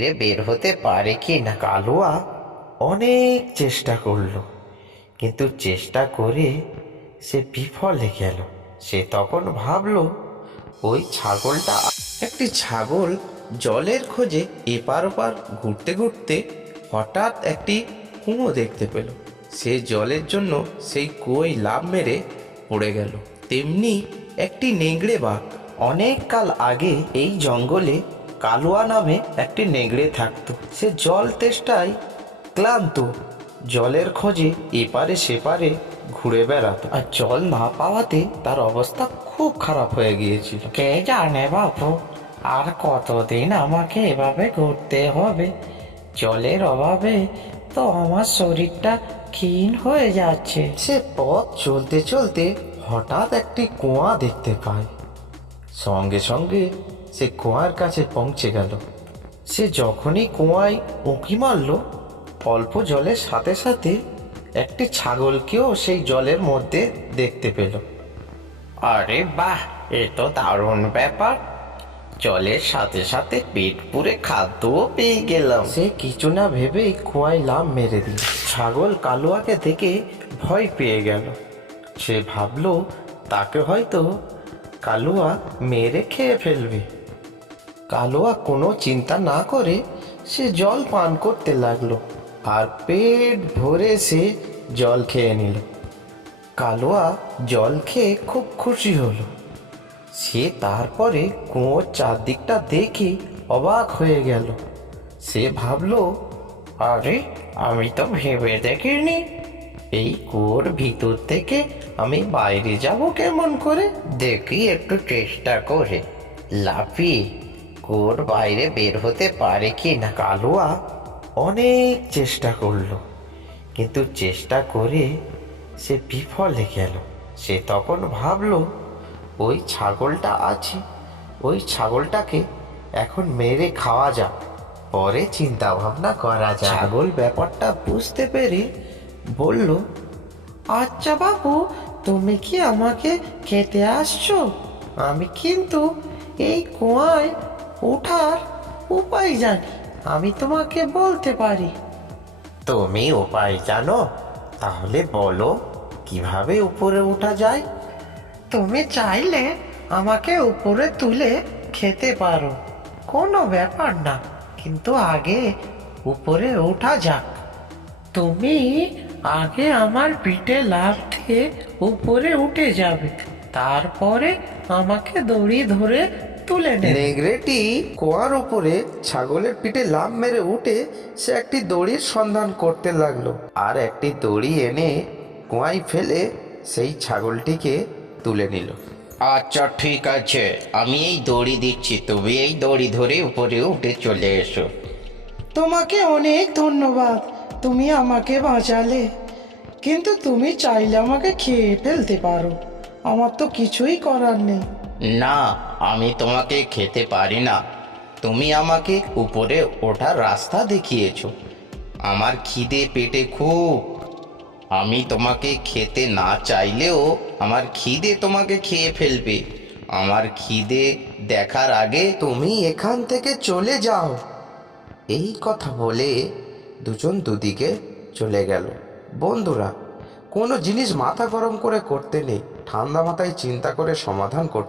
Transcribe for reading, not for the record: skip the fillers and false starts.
বাইরে বের হতে পারে কি না। কালুয়া অনেক চেষ্টা করলো, কিন্তু চেষ্টা করে সে বিফলে গেল। সে তখন ভাবলো ওই ছাগলটা, একটি ছাগল জলের খোঁজে এপার ওপার ঘুরতে ঘুরতে হঠাৎ একটি কুয়ো দেখতে পেল। সে জলের জন্য সেই কুয়োয় লাফ মেরে পড়ে গেল। তেমনি একটি নেংড়ে বাঘ। অনেক কাল আগে এই জঙ্গলে কালুয়া নামে একটি নেংড়ে থাকতো। সে জল তেষ্টায় ক্লান্ত জলের খোঁজে এপারে সেপারে ঘুরে বেড়াতো, আর জল না পাওয়াতে তার অবস্থা খুব খারাপ হয়ে গিয়েছিল। কে জানে বাবু, আর কতদিন আমাকে এভাবে ঘুরতে হবে? জলের অভাবে তো আমার শরীরটা ক্ষীণ হয়ে যাচ্ছে। সে পথ চলতে চলতে হঠাৎ একটি কুয়া দেখতে পায়। সঙ্গে সঙ্গে সে কুয়ার কাছে পৌঁছে গেল। সে যখনই কুয়ায় উঁকি মারল, অল্প জলের সাথে সাথে একটি ছাগলকেও সেই জলের মধ্যে দেখতে পেল। আরে বাহ, এ তো দারুণ ব্যাপার। জলের সাথে সাথে পেট পুরে খাদ্যও পেয়ে গেলাম। সে কিছু না ভেবেই কুয়ায় লাফ মেরে দিল। ছাগল কালুয়াকে দেখে ভয় পেয়ে গেল। সে ভাবলো তাকে হয়তো কালুয়া মেরে খেয়ে ফেলবে। কালুয়া কোনো চিন্তা না করে সে জল পান করতে লাগলো, আর পেট ভরে সে জল খেয়ে নিল। কালুয়া জল খেয়ে খুব খুশি হলো। সে তারপরে কুয়োর চারদিকটা দেখে অবাক হয়ে গেল। সে ভাবলো, আরে, আমি তো ভেবে দেখিনি এই কুয়োর ভিতর থেকে আমি বাইরে যাব কেমন করে। দেখি একটু চেষ্টা করে লাফিয়ে কুয়োর বাইরে বের হতে পারে কি না। কালুয়া অনেক চেষ্টা করলো, কিন্তু চেষ্টা করে সে বিফলে গেল। সে তখন ভাবলো ওই ছাগলটা আছে, ওই ছাগলটাকে এখন মেরে খাওয়া যাক, পরে চিন্তা ভাবনা করা যায়। ছাগল ব্যাপারটা বুঝতে পেরে বলল, আচ্ছা বাবু, তুমি কি আমাকে খেতে আসছো? আমি কিন্তু এই কুয়ায় ওঠার উপায় জানি, আমি তোমাকে বলতে পারি। তুমি উপায় জানো? তাহলে বলো কিভাবে উপরে ওঠা যায়। তুমি চাইলে আমাকে উপরে তুলে খেতে পারো, কোনো ব্যাপার না, কিন্তু আগে উপরে ওঠা যাক। তুমি আগে আমার পিঠে লাফ দিয়ে উপরে উঠে যাবে, তারপরে আমাকে দড়ি ধরে তুলে নেবে। নেংড়েটি কুয়ার উপরে ছাগলের পিঠে লাফ মেরে উঠে সে একটি দড়ির সন্ধান করতে লাগলো, আর একটি দড়ি এনে কুয়ায় ফেলে সেই ছাগলটিকে তুলে নিল। আচ্ছা ঠিক আছে, আমি এই দড়ি দিচ্ছি, তুমি এই দড়ি ধরে উপরে উঠে চলে এসো। তোমাকে অনেক ধন্যবাদ, তুমি আমাকে বাঁচালে, কিন্তু তুমি চাইলে আমাকে খেয়ে ফেলতে পারো, আমার তো কিছুই করার নেই। না, আমি তোমাকে খেতে পারি না, তুমি আমাকে উপরে ওঠার রাস্তা দেখিয়েছো। আমার খিদে পেটে খুব, আমি তোমাকে খেতে না চাইলেও আমার খিদে তোমাকে খেয়ে ফেলবে। আমার খিদে দেখার আগে তুমি এখান থেকে চলে যাও। এই কথা বলে দুজন দুদিকে চলে গেল। বন্ধুরা, কোনো জিনিস মাথা গরম করে করতে নেই, ঠান্ডা মাথায় চিন্তা করে সমাধান করতে